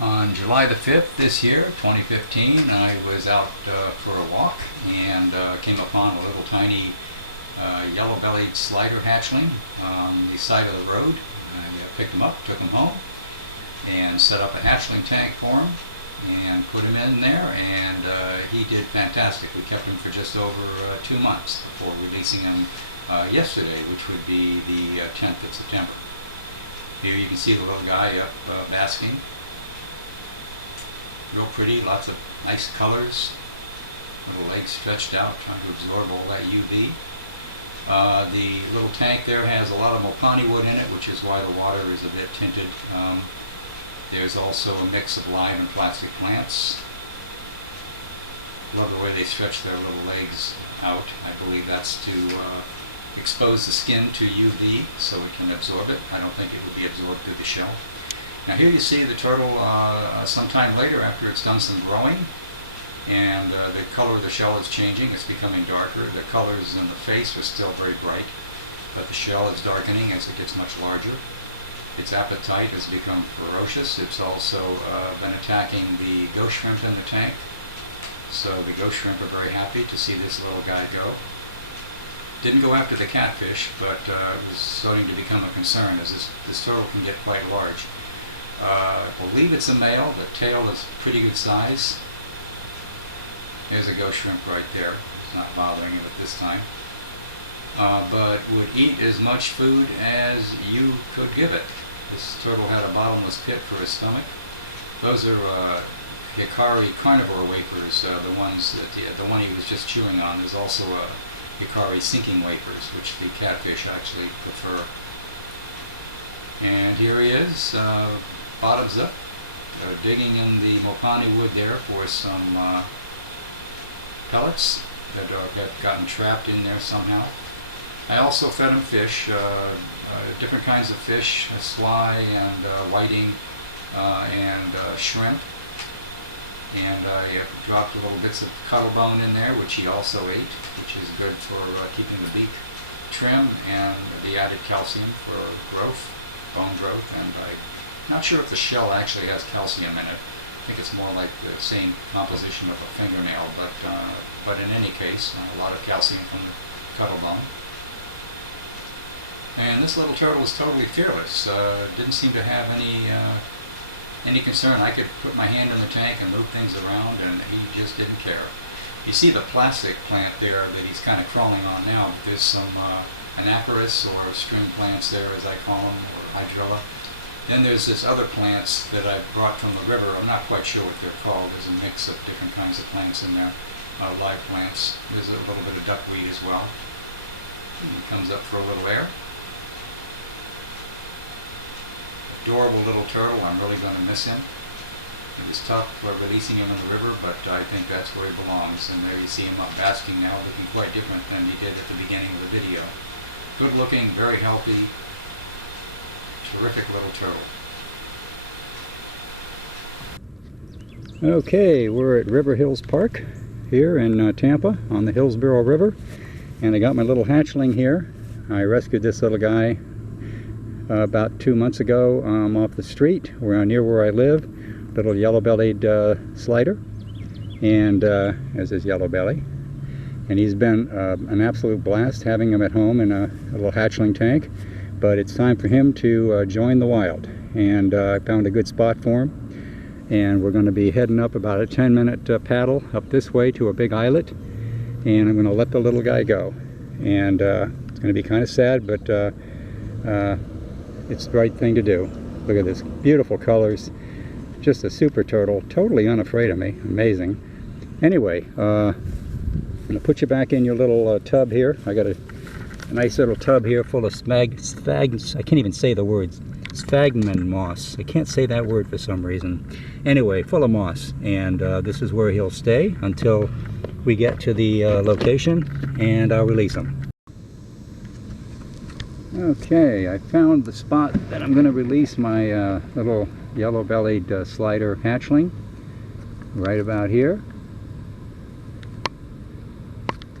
On July the 5th this year, 2015, I was out for a walk and came upon a little tiny yellow-bellied slider hatchling on the side of the road. I picked him up, took him home, and set up a hatchling tank for him and put him in there, and he did fantastic. We kept him for just over 2 months before releasing him yesterday, which would be the 10th of September. Here you can see the little guy up basking. Real pretty, lots of nice colors, little legs stretched out trying to absorb all that UV. The little tank there has a lot of mopani wood in it, which is why the water is a bit tinted. There's also a mix of live and plastic plants. Love the way they stretch their little legs out. I believe that's to expose the skin to UV so it can absorb it. I don't think it would be absorbed through the shell. Now here you see the turtle sometime later after it's done some growing, and the color of the shell is changing. It's becoming darker. The colors in the face are still very bright, but the shell is darkening as it gets much larger. Its appetite has become ferocious. It's also been attacking the ghost shrimp in the tank, so the ghost shrimp are very happy to see this little guy go. Didn't go after the catfish, but it was starting to become a concern as this turtle can get quite large. I believe it's a male. The tail is pretty good size. There's a ghost shrimp right there. It's not bothering it at this time. But would eat as much food as you could give it. This turtle had a bottomless pit for his stomach. Those are Hikari carnivore wafers, the ones that the one he was just chewing on. There's also a Hikari sinking wafers, which the catfish actually prefer. And here he is. Bottoms up, digging in the mopani wood there for some pellets that have gotten trapped in there somehow. I also fed him fish, different kinds of fish, sly and whiting and shrimp. And I dropped little bits of cuttlebone in there, which he also ate, which is good for keeping the beak trim and the added calcium for growth, bone growth. And I'm not sure if the shell actually has calcium in it. I think it's more like the same composition of a fingernail, but in any case, a lot of calcium from the cuttlebone. And this little turtle was totally fearless. Didn't seem to have any concern. I could put my hand in the tank and move things around, and he just didn't care. You see the plastic plant there that he's kind of crawling on now. There's some anacharis or string plants there, as I call them, or hydrilla. Then there's this other plants that I brought from the river. I'm not quite sure what they're called. There's a mix of different kinds of plants in there, live plants. There's a little bit of duckweed as well. He comes up for a little air. Adorable little turtle. I'm really going to miss him. It was tough releasing him in the river, but I think that's where he belongs. And there you see him up basking now, looking quite different than he did at the beginning of the video. Good looking, very healthy, terrific little turtle. Okay, we're at River Hills Park here in Tampa on the Hillsborough River, and I got my little hatchling here. I rescued this little guy about 2 months ago off the street near where I live. Little yellow-bellied slider, and as his yellow belly, and he's been an absolute blast having him at home in a little hatchling tank. But it's time for him to join the wild, and I found a good spot for him, and we're going to be heading up about a 10-minute paddle up this way to a big islet, and I'm going to let the little guy go. And it's going to be kind of sad, but it's the right thing to do. Look at this, beautiful colors, just a super turtle, totally unafraid of me, amazing. Anyway, I'm going to put you back in your little tub here. I got a nice little tub here full of I can't even say the words, sphagnum moss. I can't say that word for some reason. Anyway, full of moss, and this is where he'll stay until we get to the location, and I'll release him. Okay, I found the spot that I'm going to release my little yellow-bellied slider hatchling, right about here.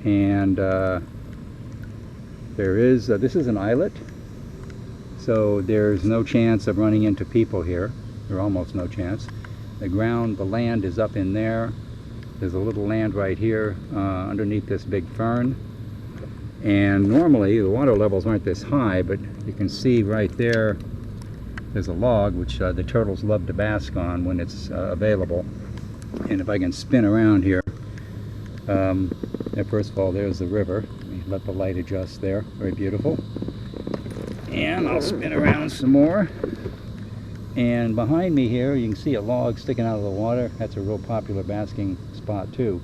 And this is an islet, so there's no chance of running into people here. or almost no chance. The ground, the land is up in there. There's a little land right here underneath this big fern. And normally the water levels aren't this high, but you can see right there, there's a log which the turtles love to bask on when it's available. And if I can spin around here, first of all, there's the river. Let the light adjust there. Very beautiful. And I'll spin around some more. And behind me here, you can see a log sticking out of the water. That's a real popular basking spot too.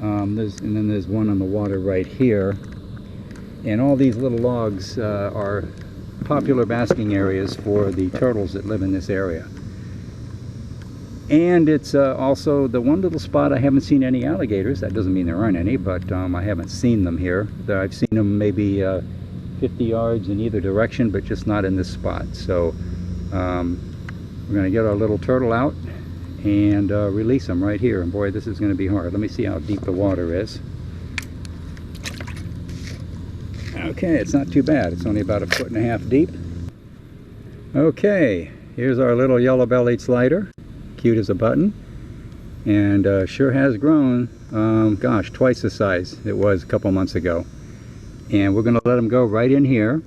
And then there's one on the water right here. And all these little logs are popular basking areas for the turtles that live in this area. And it's also the one little spot I haven't seen any alligators. That doesn't mean there aren't any, but I haven't seen them here. I've seen them maybe 50 yards in either direction, but just not in this spot. So we're going to get our little turtle out and release them right here. And boy, this is going to be hard. Let me see how deep the water is. Okay, it's not too bad. It's only about 1.5 feet deep. Okay, here's our little yellow-bellied slider. Cute as a button, and sure has grown, gosh, twice the size it was a couple months ago. And we're going to let him go right in here,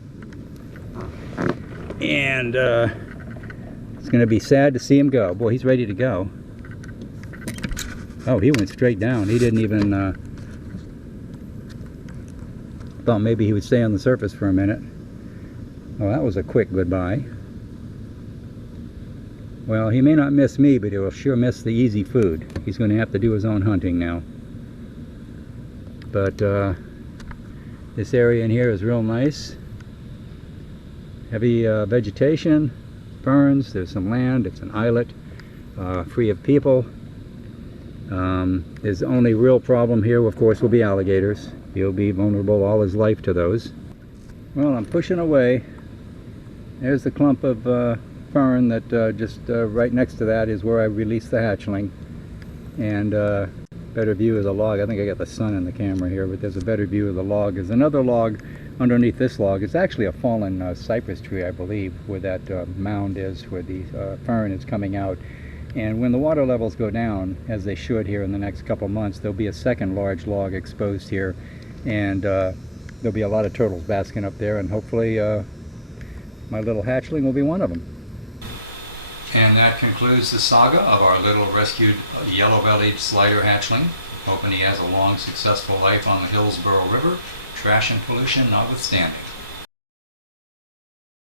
and it's going to be sad to see him go. Boy, he's ready to go. Oh, he went straight down. He didn't even thought maybe he would stay on the surface for a minute. Oh, that was a quick goodbye. Well, he may not miss me, but he'll sure miss the easy food. He's going to have to do his own hunting now. But this area in here is real nice. Heavy vegetation, ferns, there's some land, it's an islet, free of people. His only real problem here, of course, will be alligators. He'll be vulnerable all his life to those. Well, I'm pushing away. There's the clump of fern that just right next to that is where I released the hatchling. And better view of the log. I think I got the sun in the camera here, but there's a better view of the log. There's another log underneath this log. It's actually a fallen cypress tree, I believe, where that mound is, where the fern is coming out. And when the water levels go down, as they should here in the next couple months, there'll be a second large log exposed here, and there'll be a lot of turtles basking up there, and hopefully my little hatchling will be one of them. And that concludes the saga of our little rescued yellow-bellied slider hatchling. Hoping he has a long, successful life on the Hillsborough River, trash and pollution notwithstanding.